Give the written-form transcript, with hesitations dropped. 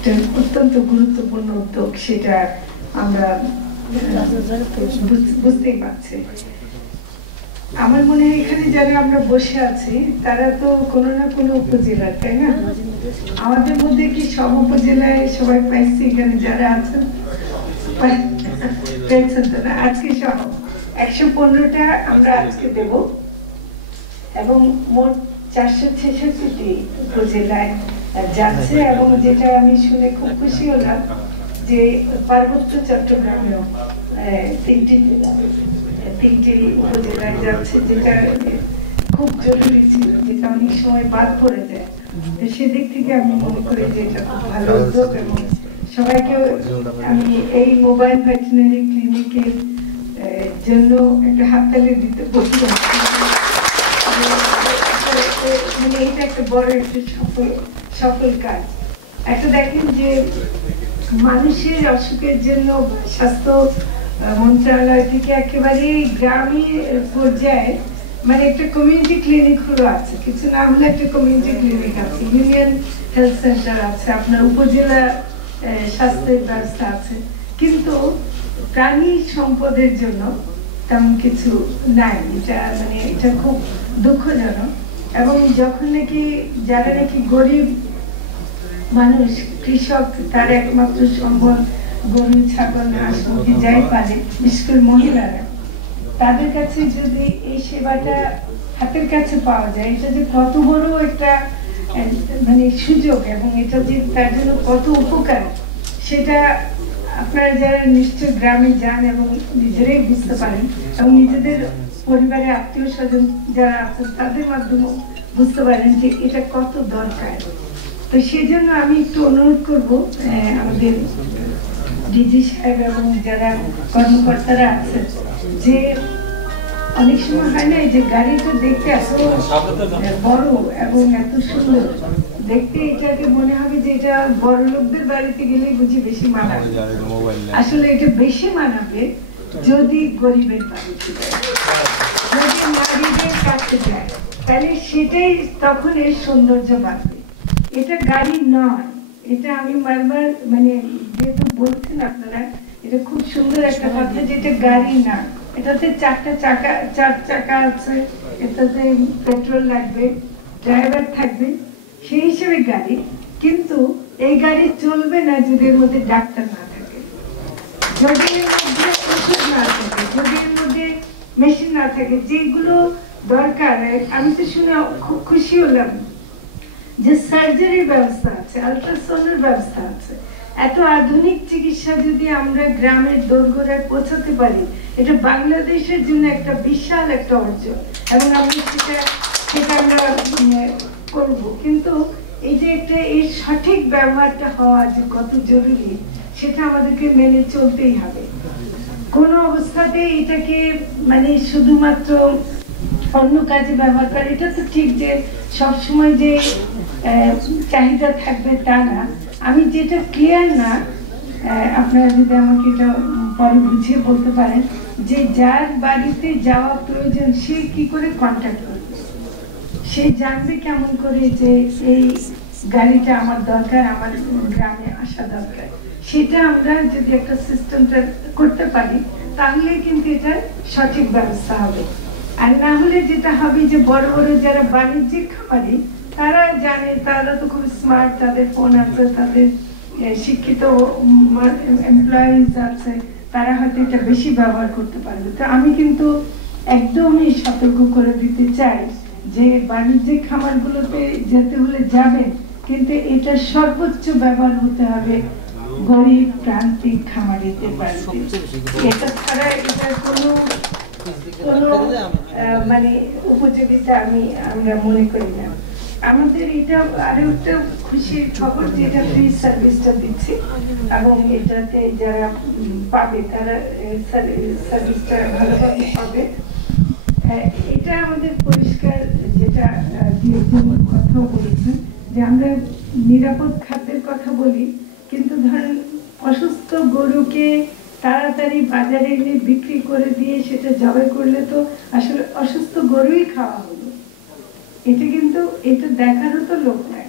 একটা অত্যন্ত গুরুত্বপূর্ণ উদ্যোগ, সেটা আমরা বুঝতেই পারছি। আমার মনে হয় এখানে যারা আমরা বসে আছি তারা তো কোনো না কোনো উপজেলার, তাই না? আমাদের মধ্যে কি সব উপজেলায় সবাই পাইছি? এখানে যারা আছেন পেয়েছেন তো না? আজকে সব 115টা আমরা আজকে দেব, এবং মোট 466টি উপজেলায় যাচ্ছে। এবং যেটা আমি শুনে খুব খুশি হলাম যে পার্বত্য চট্টগ্রামেও 3টি উপজেলায় যাচ্ছে, যেটা খুব জরুরি ছিল, যেটা অনেক সময় বাদ পড়ে যায়। সেদিক থেকে আমি মনে করি যে এটা খুব ভালো উদ্যোগ, এবং সবাইকে আমি এই মোবাইল ভেটেরিনারি ক্লিনিকের জন্য একটা হাততালি দিতে বলবো। মানে এটা একটা বড় একটা সফল কাজ। একটা দেখেন যে মানুষের অসুখের জন্য স্বাস্থ্য মন্ত্রণালয় থেকে একেবারে গ্রামীণ পর্যায়ে মানে একটা কমিউনিটি ক্লিনিক হলো আছে, কিছু না হলে একটা কমিউনিটি ক্লিনিক আছে, ইউনিয়ন হেলথ সেন্টার আছে, আপনার উপজেলা স্বাস্থ্যের ব্যবস্থা আছে, কিন্তু প্রাণী সম্পদের জন্য তেমন কিছু নাই। এটা মানে এটা খুব দুঃখজনক। এবং যখন নাকি যারা নাকি গরিব মানুষ, কৃষক, তার একমাত্র সম্বল গরু, ছাগল, হাঁস, মুরগি যাই পালে, বিশেষ করে মহিলারা, তাদের কাছে যদি এই সেবাটা হাতের কাছে পাওয়া যায়, এটা যে কত বড় একটা মানে সুযোগ, এবং এটা যে তার জন্য কত উপকার, সেটা আপনারা যারা নিশ্চয় গ্রামে যান এবং নিজেরাই বুঝতে পারেন, এবং নিজেদের পরিবারের আত্মীয় স্বজন যারা আছেন তাদের মাধ্যমে বুঝতে পারেন যে এটা কত দরকার। তো সেই জন্য আমি একটু অনুরোধ করবো আমাদের ডিজি সাহেব এবং যারা কর্মকর্তারা আছেন, যে অনেক সময় হয় না যে গাড়িটা দেখতে এত বড় এবং এত সুন্দর দেখতে, এটাকে মনে হবে যে এটা বড় লোকদের বাড়িতে গেলে বুঝি বেশি মানাবে। আসলে এটা বেশি মানাবে যদি গরিবের বাড়িতে যায়, যদি নারীদের কাছে যায়, তাহলে সেটাই তখন এর সৌন্দর্য বাড়বে। এটা গাড়ি নয়, এটা আমি বারবার মানে যেহেতু বলছেন আপনারা, এটা খুব সুন্দর একটা কথা যে এটা গাড়ি না, এটাতে 4 চাকা আছে, এটাতে পেট্রোল লাগবে, ড্রাইভার থাকবে, সেই হিসেবে গাড়ি। কিন্তু এই গাড়ি চলবে না যদি এর মধ্যে ডাক্তার না থাকে, যদি এর মধ্যে ওষুধ না থাকে, যদি এর মধ্যে মেশিন না থাকে, যেগুলো দরকার। আমি তো শুনে খুব খুশি হলাম যে সার্জারির ব্যবস্থা আছে, আল্ট্রাসাউন্ডের ব্যবস্থা আছে। এত আধুনিক চিকিৎসা যদি আমরা গ্রামের দোরগোড়ায় পৌঁছাতে পারি, এটা বাংলাদেশের জন্য একটা বিশাল একটা অর্জন, এবং আমরা সেটা আমরা করবো। কিন্তু এই যে একটা এর সঠিক ব্যবহারটা হওয়া যে কত জরুরি, সেটা আমাদেরকে মেনে চলতেই হবে। কোনো অবস্থাতে এটাকে মানে শুধুমাত্র অন্য কাজে ব্যবহার করে, এটা তো ঠিক যে সবসময় যে চাহিদা থাকবে তা না। আমি যেটা ক্লিয়ার না, আপনারা যদি আমাকে এটা পরে বুঝিয়ে বলতে পারেন, যে যার বাড়িতে যাওয়া প্রয়োজন সে কি করে কন্ট্যাক্ট করবে, সে জানবে কেমন করে যে এই গাড়িটা আমার দরকার, আমার গ্রামে আসা দরকার। সেটা আমরা যদি একটা সিস্টেমটা করতে পারি, তাহলে কিন্তু এটা সঠিক ব্যবস্থা হবে। আর না হলে যেটা হবে যে বড় বড় যারা বাণিজ্যিক খামারি, তারা জানে, তারা তো খুব স্মার্ট, তাদের ফোন আছে, তাদের শিক্ষিত এমপ্লয়িজ আছে, তারা হয়তো এটা বেশি ব্যবহার করতে পারবে। তো আমি কিন্তু একদমই সতর্ক করে দিতে চাই যে বাণিজ্যিক খামারগুলোতে যেতে হলে যাবেন, কিন্তু এটা সর্বোচ্চ ব্যবহার হতে হবে গরিব প্রান্তিক খামারিদের বাড়িতে। এটা ছাড়া এটার কোনো মানে উপযোগিতা আমরা মনে করি না। আমাদের এটা আরো একটা খুশির খবর যে এটা ফ্রি সার্ভিসটা দিচ্ছি, এবং এটাতে যারা পাবে তারা সার্ভিসটা ভালোভাবে পাবে। এটা আমাদের পরিষ্কার, যেটা কথাও বলেছেন যে আমরা নিরাপদ খাদ্যের কথা বলি, কিন্তু ধরেন অসুস্থ গরুকে তাড়াতাড়ি বাজারে এনে বিক্রি করে দিয়ে সেটা জবাই করলে তো আসলে অসুস্থ গরুই খাওয়া হলো। এটা কিন্তু এটা দেখারও তো লোক নাই।